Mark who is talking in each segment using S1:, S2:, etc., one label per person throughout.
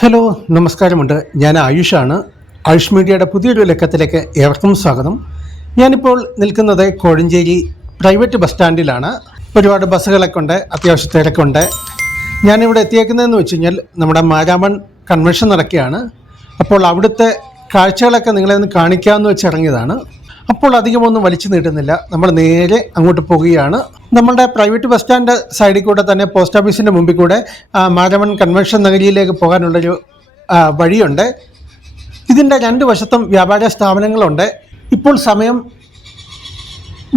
S1: Hello നമസ്കാരമുണ്ട്. ഞാൻ ആയുഷാണ്. ആയുഷ് മീഡിയയുടെ പുതിയൊരു ലക്കത്തിലേക്ക് ഏവർക്കും സ്വാഗതം. ഞാനിപ്പോൾ നിൽക്കുന്നത് കോഴഞ്ചേരി പ്രൈവറ്റ് ബസ് സ്റ്റാൻഡിലാണ്. ഒരുപാട് ബസ്സുകളൊക്കെ ഉണ്ട് അത്യാവശ്യ തിരക്കുണ്ട് ഞാനിവിടെ എത്തിയേക്കുന്നതെന്ന് വെച്ച് കഴിഞ്ഞാൽ നമ്മുടെ മാരാമൺ കൺവെൻഷൻ നടക്കുകയാണ്. അപ്പോൾ അവിടുത്തെ കാഴ്ചകളൊക്കെ നിങ്ങളെ ഒന്ന് കാണിക്കാമെന്ന് വെച്ച് ഇറങ്ങിയതാണ്. അപ്പോൾ അധികമൊന്നും വലിച്ചു നീട്ടുന്നില്ല. നമ്മൾ നേരെ അങ്ങോട്ട് പോവുകയാണ് നമ്മളുടെ പ്രൈവറ്റ് ബസ് സ്റ്റാൻഡ് സൈഡിൽ കൂടെ തന്നെ പോസ്റ്റ് ഓഫീസിന്റെ മുമ്പിൽ കൂടെ മാരമൺ കൺവെൻഷൻ നഗരിയിലേക്ക് പോകാനുള്ളൊരു വഴിയുണ്ട്. ഇതിന്റെ രണ്ട് വശത്തും വ്യാപാര സ്ഥാപനങ്ങളുണ്ട്. ഇപ്പോൾ സമയം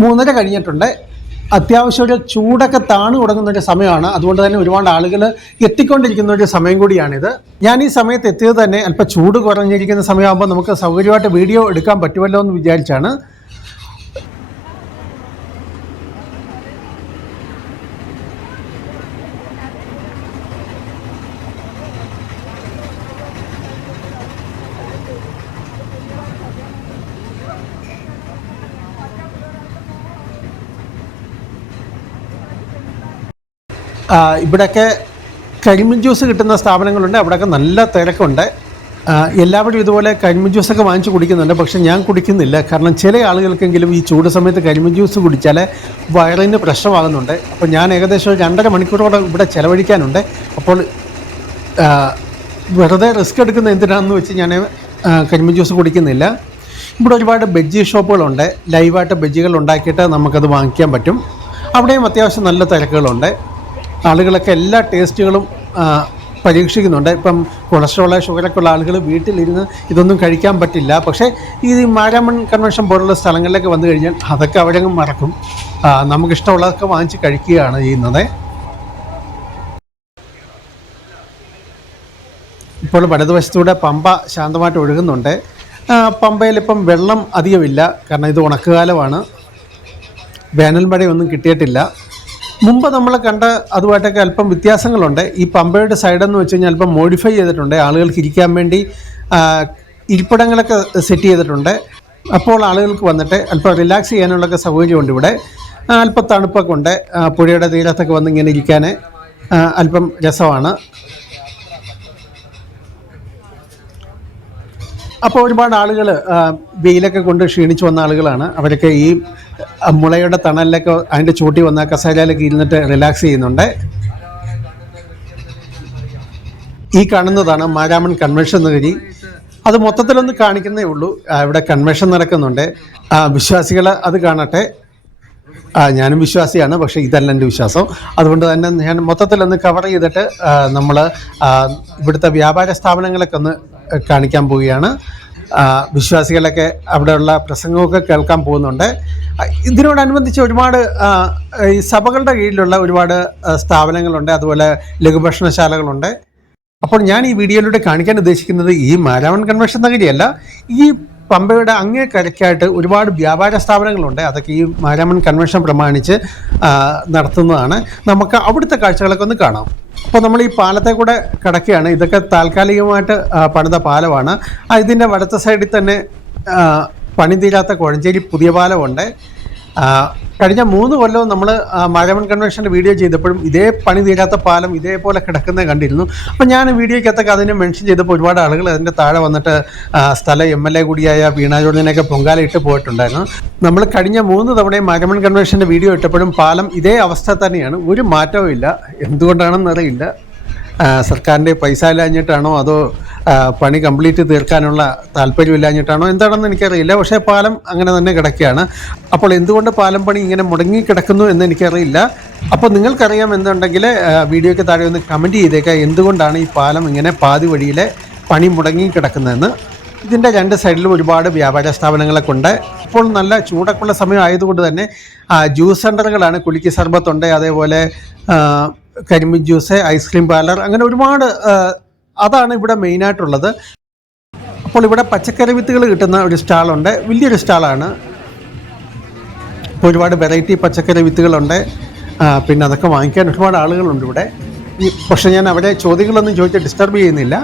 S1: മൂന്നര കഴിഞ്ഞിട്ടുണ്ട്. അത്യാവശ്യം ഒരു ചൂടൊക്കെ താണു തുടങ്ങുന്ന ഒരു സമയമാണ്. അതുകൊണ്ട് തന്നെ ഒരുപാട് ആളുകൾ എത്തിക്കൊണ്ടിരിക്കുന്ന ഒരു സമയം കൂടിയാണിത്. ഞാൻ ഈ സമയത്ത് എത്തിയത് തന്നെ അല്പം ചൂട് കുറഞ്ഞിരിക്കുന്ന സമയമാകുമ്പോൾ നമുക്ക് സൗകര്യമായിട്ട് വീഡിയോ എടുക്കാൻ പറ്റുമല്ലോ എന്ന് വിചാരിച്ചാണ്. ഇവിടെയൊക്കെ കരിമ്പിൻ ജ്യൂസ് കിട്ടുന്ന സ്ഥാപനങ്ങളുണ്ട് അവിടെയൊക്കെ നല്ല തിരക്കുണ്ട്. എല്ലാവരും ഇതുപോലെ കരിമ്പിൻ ജ്യൂസൊക്കെ വാങ്ങിച്ച് കുടിക്കുന്നുണ്ട് പക്ഷേ ഞാൻ കുടിക്കുന്നില്ല. കാരണം ചില ആളുകൾക്കെങ്കിലും ഈ ചൂട് സമയത്ത് കരിമ്പിൻ ജ്യൂസ് കുടിച്ചാൽ വയറിന് പ്രശ്നമാകുന്നുണ്ട്. അപ്പോൾ ഞാൻ ഏകദേശം ഒരു രണ്ടര മണിക്കൂറോടെ ഇവിടെ ചിലവഴിക്കാനുണ്ട്. അപ്പോൾ വെറുതെ റിസ്ക് എടുക്കുന്ന എന്തിനാണെന്ന് വെച്ച് ഞാൻ കരിമിൻ ജ്യൂസ് കുടിക്കുന്നില്ല. ഇവിടെ ഒരുപാട് ബജ്ജി ഷോപ്പുകളുണ്ട്. ലൈവായിട്ട് ബജ്ജികൾ ഉണ്ടാക്കിയിട്ട് നമുക്കത് വാങ്ങിക്കാൻ പറ്റും. അവിടെയും അത്യാവശ്യം നല്ല തിരക്കുകളുണ്ട്. ആളുകളൊക്കെ എല്ലാ ടേസ്റ്റുകളും പരീക്ഷിക്കുന്നുണ്ട്. ഇപ്പം കൊളസ്ട്രോൾ ഷുഗറൊക്കെ ഉള്ള ആളുകൾ വീട്ടിലിരുന്ന് ഇതൊന്നും കഴിക്കാൻ പറ്റില്ല. പക്ഷേ ഈ മാരാമൺ കൺവെൻഷൻ പോലുള്ള സ്ഥലങ്ങളിലൊക്കെ വന്നു കഴിഞ്ഞാൽ അതൊക്കെ അവരങ്ങ് മറക്കും. നമുക്കിഷ്ടമുള്ളതൊക്കെ വാങ്ങിച്ച് കഴിക്കുകയാണ് ചെയ്യുന്നത്. ഇപ്പോൾ വലതുവശത്തൂടെ പമ്പ ശാന്തമായിട്ട് ഒഴുകുന്നുണ്ട്. പമ്പയിലിപ്പം വെള്ളം അധികമില്ല. കാരണം ഇത് ഉണക്കുകാലമാണ്. വേനൽ മഴയൊന്നും കിട്ടിയിട്ടില്ല. മുമ്പ് നമ്മൾ കണ്ട അതുമായിട്ടൊക്കെ അല്പം വ്യത്യാസങ്ങളുണ്ട്. ഈ പമ്പയുടെ സൈഡെന്ന് വെച്ച് കഴിഞ്ഞാൽ അല്പം മോഡിഫൈ ചെയ്തിട്ടുണ്ട്. ആളുകൾക്ക് ഇരിക്കാൻ വേണ്ടി ഇരിപ്പിടങ്ങളൊക്കെ സെറ്റ് ചെയ്തിട്ടുണ്ട്. അപ്പോൾ ആളുകൾക്ക് വന്നിട്ട് അല്പം റിലാക്സ് ചെയ്യാനുള്ളൊക്കെ സൗകര്യമുണ്ട് ഇവിടെ. അല്പം തണുപ്പൊക്കെ ഉണ്ട്. പുഴയുടെ തീരത്തൊക്കെ വന്ന് ഇങ്ങനെ ഇരിക്കാൻ അല്പം രസമാണ്. അപ്പോൾ ഒരുപാട് ആളുകൾ വെയിലൊക്കെ കൊണ്ട് ക്ഷീണിച്ച് വന്ന ആളുകളാണ്. അവരൊക്കെ ഈ മുളയുടെ തണലിലൊക്കെ അതിന്റെ ചൂട്ടി വന്ന കസേരയിലൊക്കെ ഇരുന്നിട്ട് റിലാക്സ് ചെയ്യുന്നുണ്ട്. ഈ കാണുന്നതാണ് മാരാമൺ കൺവെൻഷൻ നഗരി അത് മൊത്തത്തിലൊന്ന് കാണിക്കുന്നേ ഉള്ളൂ. ഇവിടെ കൺവെൻഷൻ നടക്കുന്നുണ്ട്. വിശ്വാസികൾ അത് കാണട്ടെ. ഞാനും വിശ്വാസിയാണ് പക്ഷേ ഇതല്ല എന്റെ വിശ്വാസം. അതുകൊണ്ട് തന്നെ ഞാൻ മൊത്തത്തിലൊന്ന് കവർ ചെയ്തിട്ട് നമ്മൾ ഇവിടുത്തെ വ്യാപാര സ്ഥാപനങ്ങളൊക്കെ ഒന്ന് കാണിക്കാൻ പോവുകയാണ്. വിശ്വാസികളൊക്കെ അവിടെയുള്ള പ്രസംഗമൊക്കെ കേൾക്കാൻ പോകുന്നുണ്ട്. ഇതിനോടനുബന്ധിച്ച് ഒരുപാട് ഈ സഭകളുടെ കീഴിലുള്ള ഒരുപാട് സ്ഥാപനങ്ങളുണ്ട്. അതുപോലെ ലഘുഭക്ഷണശാലകളുണ്ട്. അപ്പോൾ ഞാൻ ഈ വീഡിയോയിലൂടെ കാണിക്കാൻ ഉദ്ദേശിക്കുന്നത് ഈ മാരാമൺ കൺവെൻഷൻ നഗരിയല്ല ഈ പമ്പയുടെ അങ്ങേ കരയ്ക്കായിട്ട് ഒരുപാട് വ്യാപാര സ്ഥാപനങ്ങളുണ്ട്. അതൊക്കെ ഈ മാരാമൺ കൺവെൻഷൻ പ്രമാണിച്ച് നടത്തുന്നതാണ്. നമുക്ക് അവിടുത്തെ കാഴ്ചകളൊക്കെ ഒന്ന് കാണാം. അപ്പോൾ നമ്മൾ ഈ പാലത്തെ കൂടെ കിടക്കുകയാണ്. ഇതൊക്കെ താൽക്കാലികമായിട്ട് പണിത പാലമാണ്. ഇതിന്റെ വടത്തെ സൈഡിൽ തന്നെ പണി തീരാത്ത കോഴഞ്ചേരി പുതിയ പാലമുണ്ട്. കഴിഞ്ഞ മൂന്ന് കൊല്ലവും നമ്മൾ മാരമൺ കൺവെൻഷന്റെ വീഡിയോ ചെയ്തപ്പോഴും ഇതേ പണി തീരാത്ത പാലം ഇതേപോലെ കിടക്കുന്നത് കണ്ടിരുന്നു. അപ്പോൾ ഞാൻ വീഡിയോയ്ക്കകത്തൊക്കെ അതിനെ മെൻഷൻ ചെയ്തപ്പോൾ ഒരുപാട് ആളുകൾ അതിന്റെ താഴെ വന്നിട്ട് സ്ഥലം എം എൽ എ കൂടിയായ വീണ ജോർജിനെയൊക്കെ പൊങ്കാല ഇട്ട് പോയിട്ടുണ്ടായിരുന്നു. നമ്മൾ കഴിഞ്ഞ മൂന്ന് തവണയും മാരമൺ കൺവെൻഷന്റെ വീഡിയോ ഇട്ടപ്പോഴും പാലം ഇതേ അവസ്ഥ തന്നെയാണ്. ഒരു മാറ്റവും ഇല്ല എന്തുകൊണ്ടാണെന്ന് അറിയില്ല ആ, സർക്കാരിന്റെ പൈസ ഇല്ലാഞ്ഞിട്ടാണോ അതോ പണി കംപ്ലീറ്റ് തീർക്കാനുള്ള താല്പര്യമില്ലാഞ്ഞിട്ടാണോ എന്താണെന്ന് എനിക്കറിയില്ല. പക്ഷേ പാലം അങ്ങനെ തന്നെ കിടക്കുകയാണ്. അപ്പോൾ എന്തുകൊണ്ട് പാലം പണി ഇങ്ങനെ മുടങ്ങി കിടക്കുന്നു എന്ന് എനിക്കറിയില്ല. അപ്പോൾ നിങ്ങൾക്കറിയാം എന്നുണ്ടെങ്കിൽ വീഡിയോയ്ക്ക് താഴെ ഒന്ന് കമന്റ് ചെയ്തേക്കുക എന്തുകൊണ്ടാണ് ഈ പാലം ഇങ്ങനെ പാതി വഴിയിലെ പണി മുടങ്ങി കിടക്കുന്നതെന്ന്? ഇതിന്റെ രണ്ട് സൈഡിലും ഒരുപാട് വ്യാപാര സ്ഥാപനങ്ങളൊക്കെ ഉണ്ട്. ഇപ്പോൾ നല്ല ചൂടൊക്കെയുള്ള സമയം ആയതുകൊണ്ട് തന്നെ ജ്യൂസ് സെന്ററുകളാണ് കുലുക്കി സർബത്തുണ്ട്. അതേപോലെ കരിമ്പിൻ ജ്യൂസ് ഐസ്ക്രീം പാർലർ അങ്ങനെ ഒരുപാട് അതാണ് ഇവിടെ മെയിനായിട്ടുള്ളത്. അപ്പോൾ ഇവിടെ പച്ചക്കറി വിത്തുകൾ കിട്ടുന്ന ഒരു സ്റ്റാളുണ്ട്. വലിയൊരു സ്റ്റാളാണ്. ഇപ്പോൾ ഒരുപാട് വെറൈറ്റി പച്ചക്കറി വിത്തുകളുണ്ട്. പിന്നെ അതൊക്കെ വാങ്ങിക്കാൻ ഒരുപാട് ആളുകളുണ്ട് ഇവിടെ. പക്ഷേ ഞാൻ അവിടെ ചോദ്യങ്ങളൊന്നും ചോദിച്ച് ഡിസ്റ്റർബ് ചെയ്യുന്നില്ല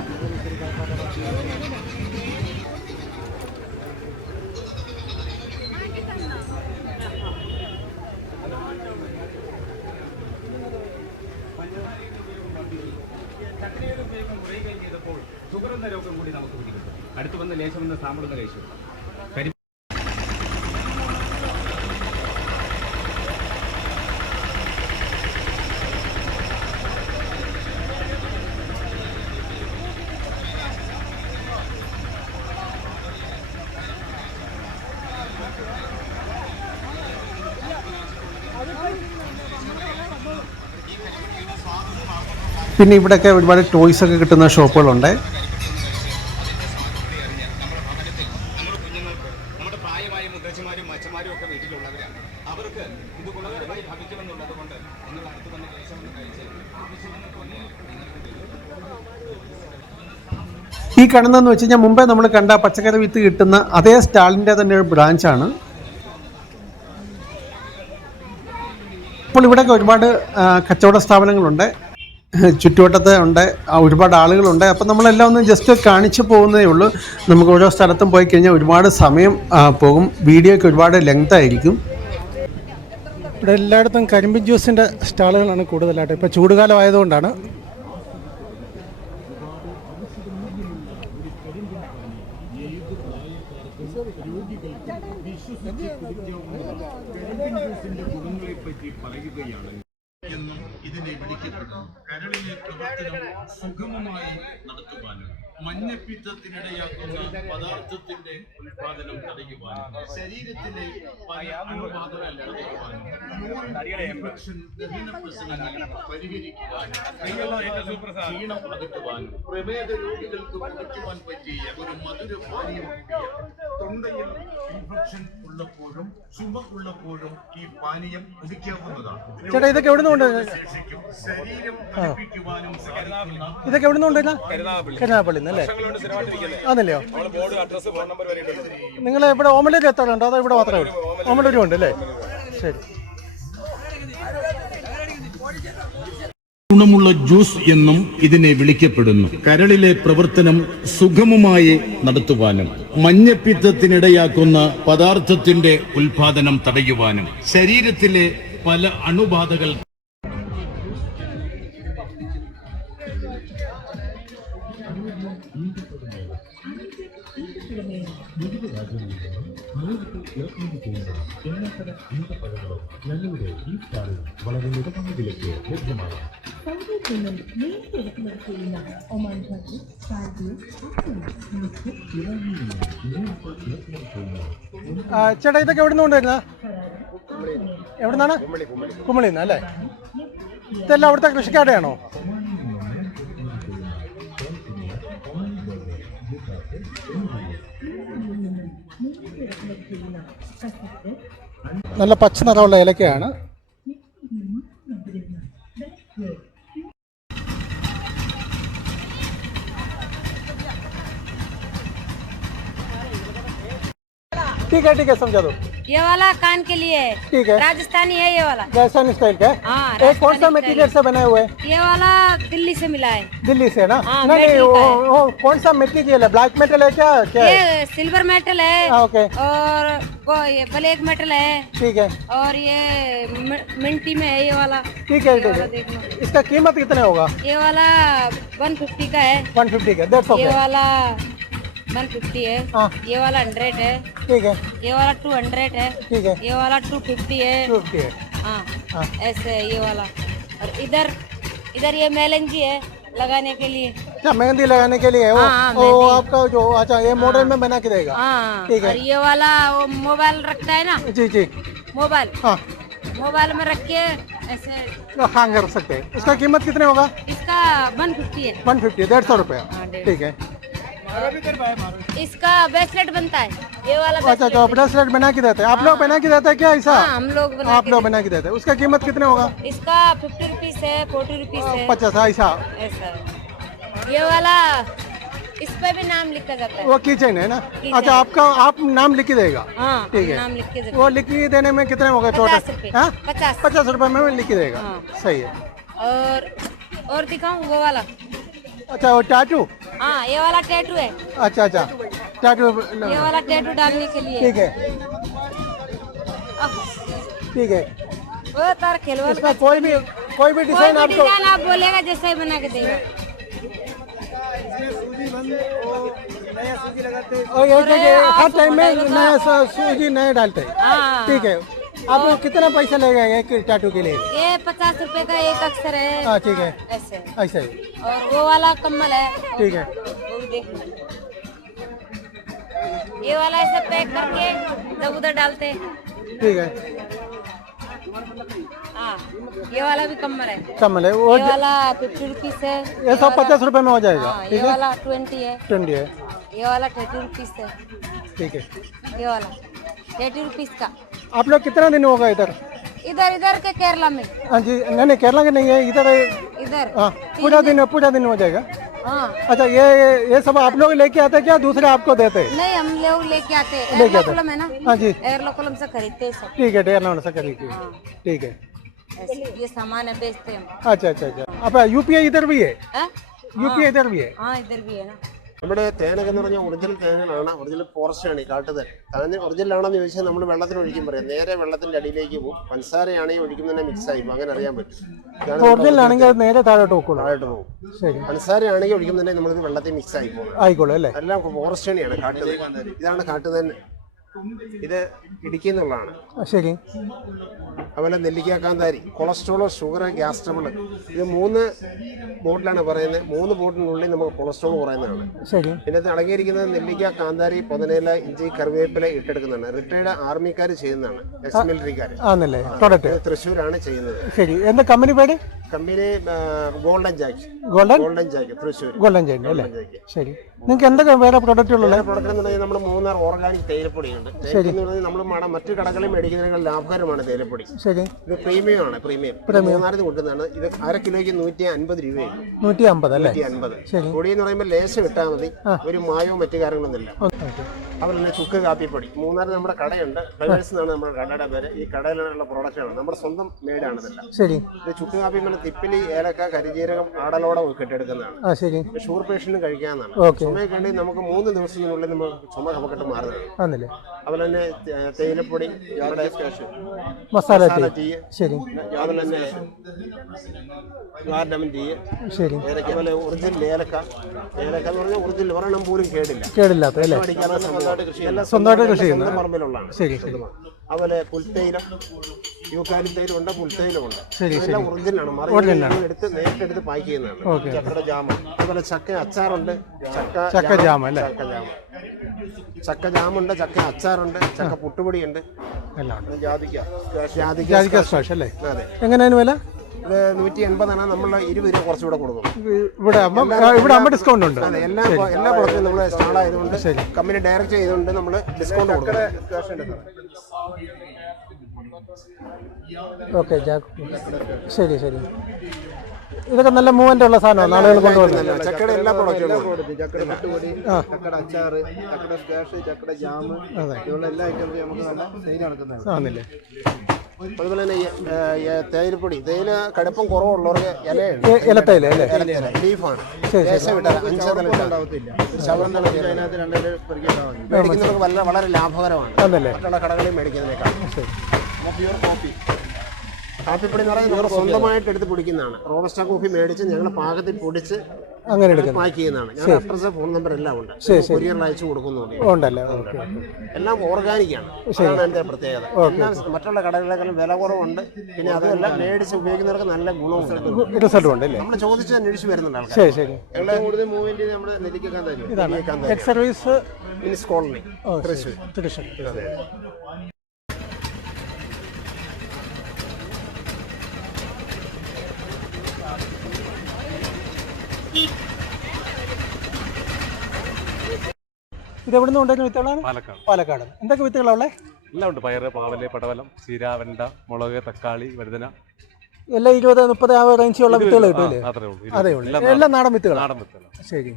S2: ചിലപ്പോൾ ഷുഗർ എന്ന രോഗം കൂടി നമുക്ക് പിടികിട്ടും അടുത്ത് വന്ന് സാമ്പിൾ കഴിച്ചു.
S1: പിന്നെ ഇവിടെയൊക്കെ ഒരുപാട് ടോയ്സ് ഒക്കെ കിട്ടുന്ന ഷോപ്പുകളുണ്ട്
S2: നമ്മുടെ കുഞ്ഞുങ്ങൾക്ക് നമ്മുടെ പ്രായമായ മുത്തച്ഛന്മാരും മച്ചന്മാരും ഒക്കെ വീട്ടിലുള്ളവരാണ് അവർക്ക് ഇത് ഗുണകരമായി ഭവിക്കുമെന്നുള്ളത് കൊണ്ട് നിങ്ങൾ അടുത്ത് വന്ന് ലേശം ഒന്ന് കഴിച്ച്
S1: ഈ കാണുന്നതെന്ന് വെച്ച് കഴിഞ്ഞാൽ മുമ്പേ നമ്മൾ കണ്ട പച്ചക്കറി വിത്ത് കിട്ടുന്ന അതേ സ്റ്റാളിന്റെ തന്നെ ഒരു ബ്രാഞ്ചാണ്. ഇപ്പോൾ ഇവിടെയൊക്കെ ഒരുപാട് കച്ചവട സ്ഥാപനങ്ങളുണ്ട്. ചുറ്റുവട്ടത്ത് ഉണ്ട് ഒരുപാട് ആളുകളുണ്ട്. അപ്പം നമ്മളെല്ലാം ഒന്ന് ജസ്റ്റ് കാണിച്ചു പോകുന്നതേ ഉള്ളൂ. നമുക്ക് ഓരോ സ്ഥലത്തും പോയി കഴിഞ്ഞാൽ ഒരുപാട് സമയം പോകും. പോകും വീഡിയോയ്ക്ക് ഒരുപാട് ലെങ്ത് ആയിരിക്കും. ഇവിടെ എല്ലായിടത്തും കരിമ്പിൻ ജ്യൂസിന്റെ സ്റ്റാളുകളാണ് കൂടുതലായിട്ട്. ഇപ്പോൾ ചൂടുകാലം ആയതുകൊണ്ടാണ്
S3: എന്നും ഇതിനെ വിളിക്കപ്പെടുന്നു കരളിലെ പ്രവർത്തനം സുഗമമായി നടത്തുവാനും മഞ്ഞപ്പിത്തത്തിനിടയാക്കുന്ന പദാർത്ഥത്തിന്റെ ഉൽപാദനം തടയുവാനും ശരീരത്തിലെ പല അണുബാധകൾ തടയുവാനും ഇൻഫെക്ഷൻ ദഹന പ്രശ്നങ്ങൾ പരിഹരിക്കുവാനും ക്ഷീണം അകറ്റുവാനും പ്രമേഹ രോഗികൾക്ക് കുടിക്കുവാൻ പറ്റിയ ഒരു മധുര പാനീയം തൊണ്ടയിൽ ഇൻഫെക്ഷൻ ഉള്ളപ്പോഴും ചുമ ഉള്ളപ്പോഴും ഈ പാനീയം കുടിക്കാവുന്നതാണ്.
S1: ചേട്ടാ ഇതൊക്കെ എവിടെ നിന്ന്
S3: ശരീരം തണുപ്പിക്കുവാനും
S1: ഇതൊക്കെ എവിടെ നിന്ന് കരുനാഗപ്പള്ളി. അല്ലേ അതല്ലയോ
S2: ബോർഡ് അഡ്രസ് ഫോൺ നമ്പർ വരെ ഇട്ടുണ്ട്
S1: നിങ്ങൾ ഇവിടെ ഓമലൂർ എത്താറുണ്ടോ അതോ ഇവിടെ മാത്രമേ ഉള്ളൂ? ഓമലൂരും ഉണ്ട് അല്ലേ ശരി.
S3: ഗുണമുള്ള ജ്യൂസ് എന്നും ഇതിനെ വിളിക്കപ്പെടുന്നു. കരളിലെ പ്രവർത്തനം സുഗമമായി നടത്തുവാനും മഞ്ഞപ്പിത്തത്തിനിടയാക്കുന്ന പദാർത്ഥത്തിന്റെ ഉൽപാദനം തടയുവാനും ശരീരത്തിലെ പല അണുബാധകൾ
S4: സൗദിയിൽ നിന്നും നേരിട്ട് ഇറക്കുമതി ചെയ്യുന്ന ഒമാൻ ഖാസി കാൽബിയും
S1: ചേട്ടാ ഇതൊക്കെ എവിടെ നിന്ന് കൊണ്ടുവരുന്ന? എവിടെ നിന്നാണ് കുമളിയിൽ നിന്ന് അല്ലേ? ഇതെല്ലാം അവിടുത്തെ കൃഷിക്കാരുടെയാണോ? നല്ല പച്ച നിറമുള്ള ഏലക്കയാണ് ठीक है ठीक है समझा दो
S5: ये वाला कान के लिए है।
S1: ठीक है।
S5: राजस्थानी है ये वाला।
S1: राजस्थानी स्टाइल का है?
S5: हाँ
S1: ये कौन सा मटेरियल से बने हुए? हैं।
S5: ये वाला दिल्ली से मिला है।
S1: दिल्ली से ना?
S5: हाँ,
S1: नहीं नहीं वो, वो कौन सा मटेरियल है? ब्लैक मेटल है क्या? क्या
S5: ये सिल्वर मेटल है।
S1: हाँ, ओके
S5: और वो ये ब्लैक मेटल है।
S1: ठीक है।
S5: और ये मिंटी में है ये वाला।
S1: ठीक है ठीक है। इसका कीमत कितने होगा?
S5: ये वाला 150 का है।
S1: 150 का सौ
S5: ये
S1: का
S5: वाला 150 है।
S1: हाँ।
S5: ये वाला 100 है।
S1: ठीक है।
S5: ये वाला 200 है।
S1: ठीक है।
S5: ये वाला 250 है।
S1: 250 है।
S5: हाँ।
S1: हाँ।
S5: ऐसे है ये वाला। और इधर इधर ये मेलंजी है लगाने के लिए।
S1: अच्छा मेहंदी लगाने के लिए वो?
S5: हाँ, हाँ,
S1: वो आपका जो अच्छा ये मॉडल में बना के देगा।
S5: हाँ।
S1: ठीक है।
S5: और ये वाला वो मोबाइल रखता है ना?
S1: जी जी।
S5: मोबाइल
S1: हाँ।
S5: मोबाइल में रख के ऐसे
S1: हैंग कर सकते हैं। इसका कीमत कितने होगा?
S5: इसका वन फिफ्टी है।
S1: 150 डेढ़ सौ रुपया।
S5: हाँ,
S1: ठीक है।
S5: इसका ब्रेसलेट बनता है। ये वाला
S1: अच्छा तो ब्रेसलेट बना के देते हैं। आप लोग बना के देते हैं क्या ऐसा?
S5: हाँ हम लोग
S1: आप लोग बना के देते हैं। उसका कीमत कितने होगा?
S5: इसका फिफ्टी रुपीज़ है फोर्टी रुपीज़ है।
S1: पचास ऐसा।
S5: ऐसा ये वाला इस पे भी नाम लिखा जाता है।
S1: वो किचन है ना? अच्छा आपका आप नाम लिख के देगा।
S5: हाँ
S1: ठीक है।
S5: नाम लिख के
S1: वो लिख के देने में कितने होगा
S5: पचास
S1: टोटल हाँ?
S5: पचास।
S1: पचास रुपए में लिख के देगा।
S5: हाँ।
S1: सही है।
S5: और और दिखाऊँ वो वाला?
S1: अच्छा वो टाटू
S5: हाँ ये वाला टैटू है।
S1: अच्छा अच्छा। टाटू
S5: ये वाला टैटू डालने के लिए।
S1: ठीक है। ठीक है।
S5: वो तार खिलवाड़
S1: इसका कोई भी कोई भी डिज़ाइन आपको
S5: डिज़ाइन आप बोलेगा जैसे ही बना के देगा।
S1: और हर टाइम में नया सूजी नए डालते हैं।
S5: हाँ।
S1: ठीक है। आप कितना पैसा लगेगा एक टाटू के लिए?
S5: ये पचास रुपए का एक अक्षर है।
S1: हाँ ठीक है।
S5: ऐसे।
S1: ऐसा ही।
S5: और वो वाला कम्बल है।
S1: ठीक है।
S5: वो भी देख लो। ये वाला ऐसे पैक करके जब उधर डालते हैं।
S1: ठीक है।
S5: हाँ ये वाला भी कम्बल है।
S1: कमल है। वो
S5: ये वाला फिफ्टी रुपीज़ है।
S1: ये सब पचास रुपए में हो जाएगा।
S5: हाँ,
S1: ठीक
S5: ये
S1: है।
S5: वाला ट्वेंटी है।
S1: ट्वेंटी है।
S5: ये वाला थर्टी रुपीज़ है।
S1: ठीक है।
S5: ये वाला। थर्टी रुपीज़ का।
S1: आप लोग कितना दिन होगा इधर?
S5: इधर इधर के केरला में।
S1: हाँ जी नहीं नहीं केरला के नहीं है इधर
S5: इधर।
S1: हाँ पूरा दिन। पूरा दिन हो जाएगा?
S5: हाँ।
S1: अच्छा ये ये सब आप लोग लेके आते हैं क्या दूसरे आपको देते? हैं
S5: नहीं हम लोग लेके आते हैं।
S1: लेके आते
S5: एयरलोकुलम है ना?
S1: हाँ जी।
S5: एयरलोकुलम से खरीदते हैं सब।
S1: ठीक है डेढ़ नौ से कर लीजिए
S5: हाँ।
S1: ठीक है।
S5: ऐसे ये सामान है बेचते हैं हम।
S1: अच्छा अच्छा अच्छा। अब यूपीआई इधर भी है?
S5: हाँ?
S1: यूपीआई इधर भी है?
S5: हाँ इधर भी है ना।
S6: നമ്മുടെ തേനൊക്കെ എന്ന് പറഞ്ഞാൽ ഒറിജിനൽ തേനകളാണ് ഒറിജിനൽ ഫോറസ്റ്റ് ആണ് ഈ കാട്ടുതേൻ. തേന് ഒറിജിനൽ ആണെന്ന് ചോദിച്ചാൽ നമ്മൾ വെള്ളത്തിൽ ഒഴിക്കും പറയാം. നേരെ വെള്ളത്തിന്റെ അടിയിലേക്ക് പോകും. പഞ്ചസാരയാണെങ്കിൽ ഒഴിക്കുന്നതിനെ മിക്സ് ആയി പോകും. അങ്ങനെ അറിയാൻ പറ്റും.
S1: അത് നേരെ താഴോട്ട് പോകും
S6: താഴോട്ട് പോകും.
S1: ശരി.
S6: പഞ്ചസാരയാണെങ്കിൽ ഒഴിക്കുന്നതിനെ നമ്മളിത് വെള്ളത്തിൽ മിക്സ് ആയി പോകും.
S1: ആയിക്കോളൂ അല്ലേ?
S6: എല്ലാം ഫോറസ്റ്റ് തന്നെയാണ് കാട്ടുതേൻ. ഇതാണ് കാട്ടുതേൻ ഇത് ഇടുക്കി എന്നുള്ളതാണ്
S1: ശരി.
S6: അതുപോലെ നെല്ലിക്ക കാന്താരി കൊളസ്ട്രോൾ ഷുഗർ ഗ്യാസ് ട്രബിൾ ഇത് മൂന്ന് ബോട്ടിലാണ് പറയുന്നത്. മൂന്ന് ബോട്ടിനുള്ളിൽ നമുക്ക് കൊളസ്ട്രോൾ കുറയുന്നതാണ്.
S1: ശരി.
S6: പിന്നെ അടങ്ങിയിരിക്കുന്നത് നെല്ലിക്ക കാന്താരി പൊതനയില ഇഞ്ചി കറിവേപ്പില ഇട്ടെടുക്കുന്നതാണ്. റിട്ടയർഡ് ആർമിക്കാർ ചെയ്യുന്നതാണ്. എക്സ് മിലിറ്ററിക്കാർ തൃശ്ശൂരാണ് ചെയ്യുന്നത്.
S1: ശരി. എന്താ കമ്പനി പേര്?
S6: Company Golden Jack.
S1: Golden?
S6: Golden Jack Thrissur
S1: Golden Jack അല്ലേ? ശരി. നിങ്ങൾക്ക് എന്തൊക്കെ വേറെ പ്രൊഡക്റ്റുകളുള്ളത്
S6: പ്രൊഡക്റ്റ് എന്ന് പറഞ്ഞാൽ നമ്മൾ മൂന്നാർ ഓർഗാനിക് തേയിലപ്പൊടിയുണ്ട് പറഞ്ഞാൽ നമ്മൾ മട മറ്റു കടകളിൽ മേടിക്കുന്നതിനേക്കാൾ ലാഭകരമാണ് തേയിലപ്പൊടി.
S1: ശരി.
S6: ഇത് പ്രീമിയം. ആണ് പ്രീമിയം. മൂന്നാറിന് കൊടുക്കുന്നതാണ് ഇത് അര കിലോയ്ക്ക് നൂറ്റി അൻപത് രൂപയാണ്.
S1: നൂറ്റി അമ്പത് അല്ലേ?
S6: നൂറ്റി അൻപത്
S1: ശരി.
S6: പൊടി എന്ന് പറയുമ്പോൾ ലേശം ഇട്ടാൽ മതി. ഒരു മായോ മറ്റു കാര്യങ്ങളൊന്നുമില്ല.
S1: ഓക്കെ.
S6: അതുപോലെ ചുക്ക് കാപ്പിപ്പൊടി മൂന്നാർ നമ്മുടെ കടയുണ്ട്. ഫ്ലവേഴ്സ് എന്നാണ് നമ്മുടെ കടയുടെ പേര്. ഈ കടയിലുള്ള പ്രൊഡക്ഷൻ ആണ്. നമ്മുടെ സ്വന്തം മേടാണിതല്ല ഇതെല്ലാം.
S1: ശരി.
S6: ഇത് ചുക്ക് കാപ്പി പിന്നെ തിപ്പിലി ഏലക്ക കരിജീരകം ആടലോടെ കെട്ടെടുക്കുന്നതാണ്
S1: ശരി.
S6: ഷുഗർ പേഷ്യന്റിന് കഴിക്കാവുന്നതാണ്.
S1: ഓക്കെ.
S6: ചുമയൊക്കെ നമുക്ക് മൂന്ന് ദിവസത്തിനുള്ളിൽ നമ്മൾ ചുമ കഫക്കെട്ട് മാറുന്നതാണ്. അതുപോലെ തന്നെ തേയിലപ്പൊടി നമ്മുടെ
S1: മസാല ടീ ശരി.
S6: അതുപോലെ തന്നെ ഗാർഡമൻ ടീ
S1: ശരി.
S6: ഏലക്ക പോലെ ഒറിജിനൽ ഏലക്ക. ഏലക്ക എന്ന് പറഞ്ഞാൽ ഒറിജിനൽ ഒരെണ്ണം പോലും കേടില്ല.
S1: കേടില്ലാത്ത അല്ലേ?
S6: സ്വന്തമായിട്ട് കൃഷി ചെയ്യുന്നത് പറമ്പിലുള്ളതാണ്.
S1: ശരി ശരി.
S6: അതുപോലെ പുൽത്തൈലം യൂക്കാലി തൈലം ഉണ്ട് പുൽത്തൈലം ഉണ്ട്.
S1: ശരി,
S6: എല്ലാം ഒറിജിനലാണ് മറിച്ച് എടുത്ത് നേരിട്ട് എടുത്ത് പാക്ക് ചെയ്യുന്നതാണ് ചക്കയുടെ ജാമ. അതുപോലെ ചക്ക അച്ചാറുണ്ട്. ചക്ക
S1: ചക്ക ജാം അല്ലേ?
S6: ചക്ക ജാമ. ചക്ക ജാമുണ്ട് ചക്ക അച്ചാറുണ്ട് ചക്ക പുട്ടുപൊടിയുണ്ട്.
S1: എല്ലാം ഉണ്ട്.
S6: ജാതിക്ക. ജാതിക്ക
S1: സ്പെഷ്യൽ അല്ലേ?
S6: അതെ.
S1: എങ്ങനെയാണ് വില?
S6: ഇത് നൂറ്റി എൺപതാണ് നമ്മൾ ഇരുപത് രൂപ കുറച്ചുകൂടെ കൊടുക്കും.
S1: ഇവിടെ ഇവിടെ അമ്മ ഡിസ്കൗണ്ട് ഉണ്ട്.
S6: അതെ എല്ലാ എല്ലാ പ്രൊഡക്റ്റും നമ്മൾ സ്റ്റാൾ ആയതുകൊണ്ട് കമ്പനി ഡയറക്റ്റ് ചെയ്തുകൊണ്ട് നമ്മൾ ഡിസ്കൗണ്ട് കൊടുക്കും.
S1: ഓക്കെ ശരി ശരി. ഇതൊക്കെ നല്ല മൂവ്മെന്റ് ഉള്ള സാധനമാണ് ആളുകൾ കൊണ്ടുവന്നത്
S6: ചക്കയുടെ എല്ലാ പ്രൊഡക്റ്റുകളും
S7: ചക്കയുടെ പുട്ടുപൊടി ചക്കയുടെ അച്ചാറ് ചക്കയുടെ സ്ക്വാഷ് ചക്കയുടെ ജാം ഇതുള്ള എല്ലാ ഐറ്റംസും നമുക്ക് നല്ല സെയിൽ നടക്കുന്നതാണ്.
S1: ആന്നില്ലേ
S6: അതുപോലെ തന്നെ തേയിലപ്പൊടി. തേയില കടുപ്പം കുറവുള്ളവർക്ക്
S1: ഇല അല്ലേ?
S6: ലീഫാണ് ദേശം വിട്ടാൽ
S7: ഉണ്ടാവത്തില്ല.
S6: മേടിക്കുന്നവർക്ക് വളരെ വളരെ ലാഭകരമാണ്. മറ്റുള്ള കടകളിൽ മേടിക്കുന്നതിനേക്കാൾ. പ്യൂർ കാപ്പിപ്പൊടി എന്ന് പറയുന്നത് നമ്മൾ സ്വന്തമായിട്ട് എടുത്ത് പൊടിക്കുന്നതാണ്. റോബസ്റ്റ കോഫി മേടിച്ച് ഞങ്ങൾ പാകത്തിൽ പൊടിച്ച്
S1: അങ്ങനെ എടുക്കുന്നു
S6: പാക്ക് ചെയ്യുന്നതാണ്. ഞാൻ അഡ്രസ് ഫോൺ നമ്പർ എല്ലാം ഉണ്ട്. കൊറിയറിൽ അയച്ചു കൊടുക്കുന്നുണ്ട്.
S1: ഉണ്ടല്ലേ? ഓക്കെ.
S6: എല്ലാം ഓർഗാനിക്കാണ് അതാണ് അതിന്റെ പ്രത്യേകത. എല്ലാം മറ്റുള്ള കടകളെക്കാളും വില കുറവുണ്ട്. പിന്നെ അതുമല്ല മേടിച്ച് ഉപയോഗിക്കുന്നവർക്ക് നല്ല ഗുണവും
S1: റിസൾട്ട് ഉണ്ട് അല്ലേ?
S6: നമ്മൾ ചോദിച്ച് അന്വേഷിച്ച് വരുന്നുണ്ട്
S1: ശരി ശരി.
S7: കൂടുതൽ മൂവ്മെന്റ് നമ്മുടെ നെല്ലിക്കാൻ തരും
S1: ഇതാണ്. എക്സ് സർവീസ്
S6: മിനിസ് കോളനി
S1: ഓ തൃശ്ശൂർ. തൃശ്ശൂർ. ഇത് എവിടെ നിന്ന് കൊണ്ടുവരുന്ന വിത്തുകളാണ്?
S8: പാലക്കാട്.
S1: പാലക്കാട്. എന്തൊക്കെ വിത്തുകളാണ് ഉള്ളത്
S8: എല്ലാം ഉണ്ട്. പയറ് പാവൽ പടവലം ചീര വെണ്ട മുളക് തക്കാളി വഴുതന.
S1: എല്ലാം ഇരുപത് മുപ്പത് ആ റേഞ്ചിലുള്ള വിത്തുകൾ കിട്ടും അല്ലേ
S8: ഉള്ളൂ.
S1: അതേ ഉള്ളൂ.
S8: എല്ലാം
S1: നാടൻ വിത്തുകൾ
S8: നാടൻ വിത്തുകൾ
S1: ശരി.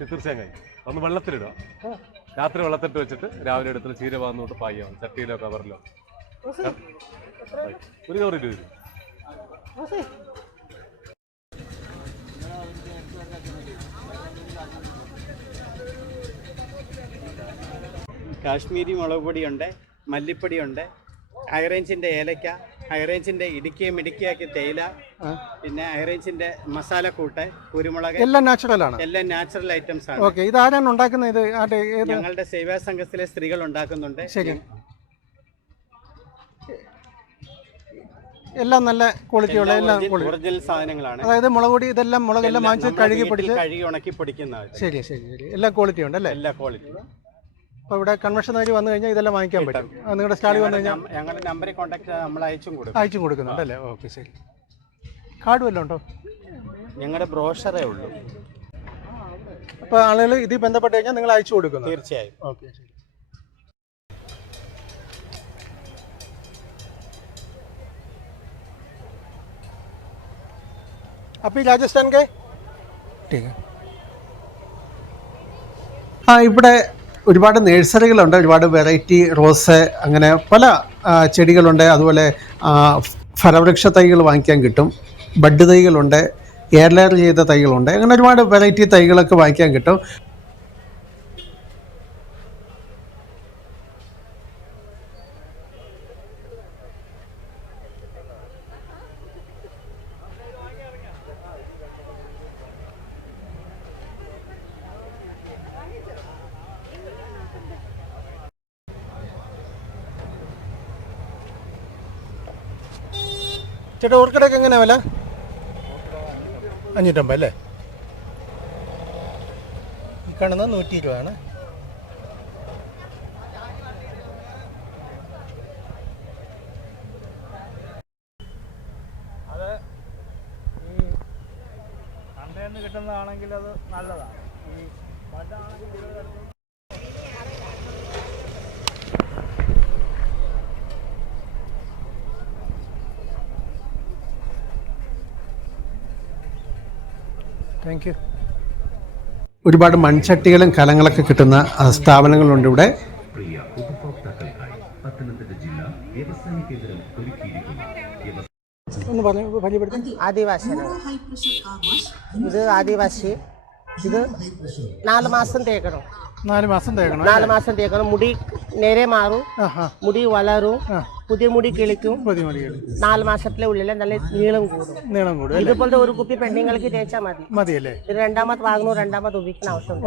S8: തീർച്ചയായും ഒന്ന് വെള്ളത്തിലിടുക. രാത്രി വെള്ളത്തിട്ട് വെച്ചിട്ട് രാവിലെ എടുത്തിട്ട് ചീര വാങ്ങുന്നോട്ട് പായ്യാവും ചട്ടിയിലോ കവറിലോ. ഒരു കവറിൽ ഇരുപത്
S9: കാശ്മീരി മുളക് പൊടിയുണ്ട് മല്ലിപ്പൊടിയുണ്ട് ഹൈറേഞ്ചിന്റെ ഏലക്ക ഹൈറേഞ്ചിന്റെ ഇടുക്കിയും മിടുക്കിയാക്കിയ തേയില പിന്നെ ഹൈറേഞ്ചിന്റെ മസാലക്കൂട്ട് കുരുമുളക്
S1: എല്ലാം നാച്ചുറൽ ആണ്.
S9: എല്ലാം നാച്ചുറൽ ഐറ്റംസ് ആണ്.
S1: ഓക്കെ ഇത് ആരാണ് ഉണ്ടാക്കുന്നത്? ഇത്
S9: ഞങ്ങളുടെ സേവാ സംഘത്തിലെ സ്ത്രീകൾ ഉണ്ടാക്കുന്നുണ്ട്.
S1: ശരി. എല്ലാം നല്ല ക്വാളിറ്റിയുള്ള എല്ലാം
S9: ഒറിജിനൽ സാധനങ്ങളാണ്.
S1: അതായത് മുളക് പൊടി ഇതെല്ലാം മുളകെല്ലാം വാങ്ങിച്ച് കഴുകി പൊടിച്ച്
S9: കഴുകി ഉണക്കി പൊടിക്കുന്നതാണ്.
S1: ശരി ശരി ശരി. എല്ലാം ക്വാളിറ്റി ഉണ്ട് അല്ലേ?
S9: എല്ലാ ക്വാളിറ്റി
S1: അപ്പോൾ ഇവിടെ കൺവെൻഷൻ നഗരി വന്നു കഴിഞ്ഞാൽ ഇതെല്ലാം വാങ്ങിക്കാൻ പറ്റും. നിങ്ങളുടെ സ്റ്റാളിൽ വന്നു കഴിഞ്ഞാൽ
S9: ഞങ്ങളുടെ നമ്പറിൽ കോൺടാക്ട് നമ്മൾ അയച്ചും കൊടുക്കും.
S1: അയച്ചും കൊടുക്കുന്നുണ്ട് അല്ലേ? ഓക്കെ ശരി. കാർഡ് വല്ലതും ഉണ്ടോ?
S9: ഞങ്ങളുടെ ബ്രോഷറേ ഉള്ളൂ.
S1: അപ്പോൾ ആളുകൾ ഇതിൽ ബന്ധപ്പെട്ട് കഴിഞ്ഞാൽ നിങ്ങൾ അയച്ചു കൊടുക്കുന്നു.
S9: തീർച്ചയായും.
S1: ഓക്കെ ശരി. അപ്പൊ രാജസ്ഥാൻ
S10: കെ? ഇവിടെ ഒരുപാട് നഴ്സറികളുണ്ട് ഒരുപാട് വെറൈറ്റി റോസ് അങ്ങനെ പല ചെടികളുണ്ട്. അതുപോലെ ഫലവൃക്ഷ തൈകൾ വാങ്ങിക്കാൻ കിട്ടും. ബഡ് തൈകളുണ്ട് എയർലെയർ ചെയ്ത തൈകളുണ്ട്. അങ്ങനെ ഒരുപാട് വെറൈറ്റി തൈകളൊക്കെ വാങ്ങിക്കാൻ കിട്ടും.
S1: ചേട്ടാ ഓർക്കിടൊക്കെ എങ്ങനെയാ വില? അഞ്ഞൂറ്റമ്പത് അല്ലേ? ഈ കാണുന്നത് നൂറ്റി ഇരുപതാണ്
S9: കിട്ടുന്നതാണെങ്കിൽ അത് നല്ലതാണ്.
S1: താങ്ക് യു
S10: ഒരുപാട് മൺചട്ടികളും കലങ്ങളൊക്കെ കിട്ടുന്ന സ്ഥാപനങ്ങളുണ്ട് ഇവിടെ.
S1: ഒന്ന് പറഞ്ഞു പരിചയപ്പെടുത്തി.
S11: ആദിവാസിയാണ് ഇത് ആദിവാസി. ഇത് നാല് മാസം തേക്കണം.
S1: നാല് മാസം തേക്കണം
S11: നാല് മാസം തേക്കണം. മുടി നേരെ മാറും മുടി വളരും പുതിയ മുടി കിളിക്കും.
S1: മുടി.
S11: നാല് മാസത്തിലെ ഉള്ളിൽ നല്ല നീളം കൂടും.
S1: നീളം കൂടും
S11: ഇതുപോലത്തെ ഒരു കുപ്പി പെണ്ണുങ്ങൾക്ക് തേച്ചാൽ മതി.
S1: മതിയല്ലേ?
S11: രണ്ടാമത് വാങ്ങുന്നു രണ്ടാമത് ഉപയോഗിക്കുന്ന
S1: ആവശ്യം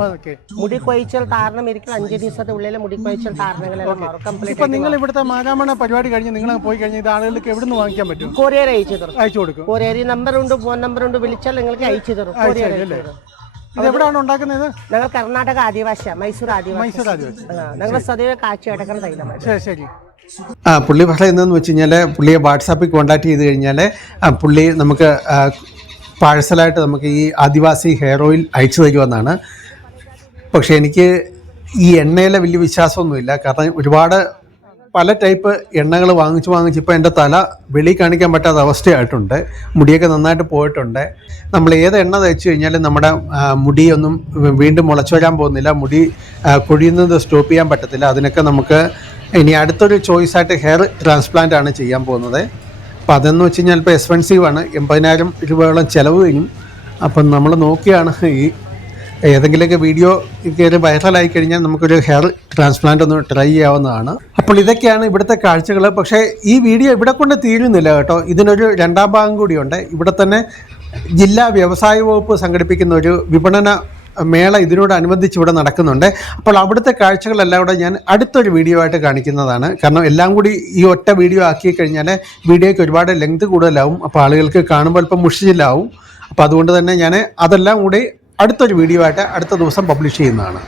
S11: മുടി കൊഴിച്ചൽ താരണം ഇരിക്കും. അഞ്ച് ദിവസത്തെ ഉള്ളിൽ മുടി കൊഴിച്ചൽ താരണങ്ങളെല്ലാം മാറും. കംപ്ലീറ്റ്
S1: നിങ്ങൾ ഇവിടുത്തെ മാരാമണ പരിപാടി കഴിഞ്ഞ് നിങ്ങൾ പോയി കഴിഞ്ഞാൽ ഇത് ആളുകൾക്ക് എവിടെ നിന്ന് വാങ്ങിക്കാൻ പറ്റും?
S11: കൊറിയർ അയച്ചു തരും.
S1: അയച്ചു കൊടുക്കും.
S11: കൊറിയർ നമ്പർ ഉണ്ട് ഫോൺ നമ്പർ ഉണ്ട് വിളിച്ചാൽ നിങ്ങൾക്ക് അയച്ചു തരും. കൊറിയർ
S1: ഇത് എവിടെയാണ് ഉണ്ടാക്കുന്നത്?
S11: ഞങ്ങൾ കർണാടക ആദിവാസിയാണ് മൈസൂർ ആദിവാസി.
S1: മൈസൂർ ആദിവാസി.
S11: ഞങ്ങൾ സ്വതവേ കാച്ചി അടക്കുന്ന തൈലമാണ്
S1: ശരി ശരി.
S10: ആ പുള്ളി പറയുന്നതെന്ന് വെച്ച് കഴിഞ്ഞാൽ പുള്ളിയെ വാട്സാപ്പിൽ കോൺടാക്ട് ചെയ്ത് കഴിഞ്ഞാൽ പുള്ളി നമുക്ക് പാഴ്സലായിട്ട് നമുക്ക് ഈ ആദിവാസി ഹെയർ ഓയിൽ അയച്ചു തരുമെന്നാണ് പക്ഷേ എനിക്ക് ഈ എണ്ണയിലെ വലിയ വിശ്വാസമൊന്നുമില്ല. കാരണം ഒരുപാട് പല ടൈപ്പ് എണ്ണകൾ വാങ്ങിച്ച് വാങ്ങിച്ച് ഇപ്പോൾ എന്റെ തല വെളി കാണിക്കാൻ പറ്റാത്ത അവസ്ഥയായിട്ടുണ്ട്. മുടിയൊക്കെ നന്നായിട്ട് പോയിട്ടുണ്ട്. നമ്മൾ ഏത് എണ്ണ തയ്ച്ചു കഴിഞ്ഞാലും നമ്മുടെ മുടിയൊന്നും വീണ്ടും മുളച്ചു വരാൻ പോകുന്നില്ല. മുടി കൊഴിയുന്നത് സ്റ്റോപ്പ് ചെയ്യാൻ പറ്റത്തില്ല. അതിനൊക്കെ നമുക്ക് ഇനി അടുത്തൊരു ചോയ്സ് ആയിട്ട് ഹെയർ ട്രാൻസ്പ്ലാന്റ് ആണ് ചെയ്യാൻ പോകുന്നത്. അപ്പോൾ അതെന്ന് വെച്ച് കഴിഞ്ഞാൽ ഇപ്പോൾ എക്സ്പെൻസീവ് ആണ് എൺപതിനായിരം രൂപയോളം ചിലവ് കഴിഞ്ഞു അപ്പം നമ്മൾ നോക്കിയാണ് ഈ ഏതെങ്കിലുമൊക്കെ വീഡിയോ കയറി വൈറലായി കഴിഞ്ഞാൽ നമുക്കൊരു ഹെയർ ട്രാൻസ്പ്ലാന്റ് ഒന്ന് ട്രൈ ചെയ്യാവുന്നതാണ്. അപ്പോൾ ഇതൊക്കെയാണ് ഇവിടുത്തെ കാഴ്ചകൾ പക്ഷേ ഈ വീഡിയോ ഇവിടെ കൊണ്ട് തീരുന്നില്ല കേട്ടോ. ഇതിനൊരു രണ്ടാം ഭാഗം കൂടിയുണ്ട്. ഇവിടെ തന്നെ ജില്ലാ വ്യവസായ വകുപ്പ് സംഘടിപ്പിക്കുന്ന ഒരു വിപണന മേള ഇതിനോടനുബന്ധിച്ച് ഇവിടെ നടക്കുന്നുണ്ട്. അപ്പോൾ അവിടുത്തെ കാഴ്ചകളെല്ലാം കൂടെ ഞാൻ അടുത്തൊരു വീഡിയോ ആയിട്ട് കാണിക്കുന്നതാണ്. കാരണം എല്ലാം കൂടി ഈ ഒറ്റ വീഡിയോ ആക്കി കഴിഞ്ഞാൽ വീഡിയോയ്ക്ക് ഒരുപാട് ലെങ്ത് കൂടുതലാവും. അപ്പോൾ ആളുകൾക്ക് കാണുമ്പോൾ അല്പം മുഷിച്ചിലാവും. അപ്പോൾ അതുകൊണ്ട് തന്നെ ഞാൻ അതെല്ലാം കൂടി അടുത്തൊരു വീഡിയോ ആയിട്ട് അടുത്ത ദിവസം പബ്ലിഷ് ചെയ്യുന്നതാണ്.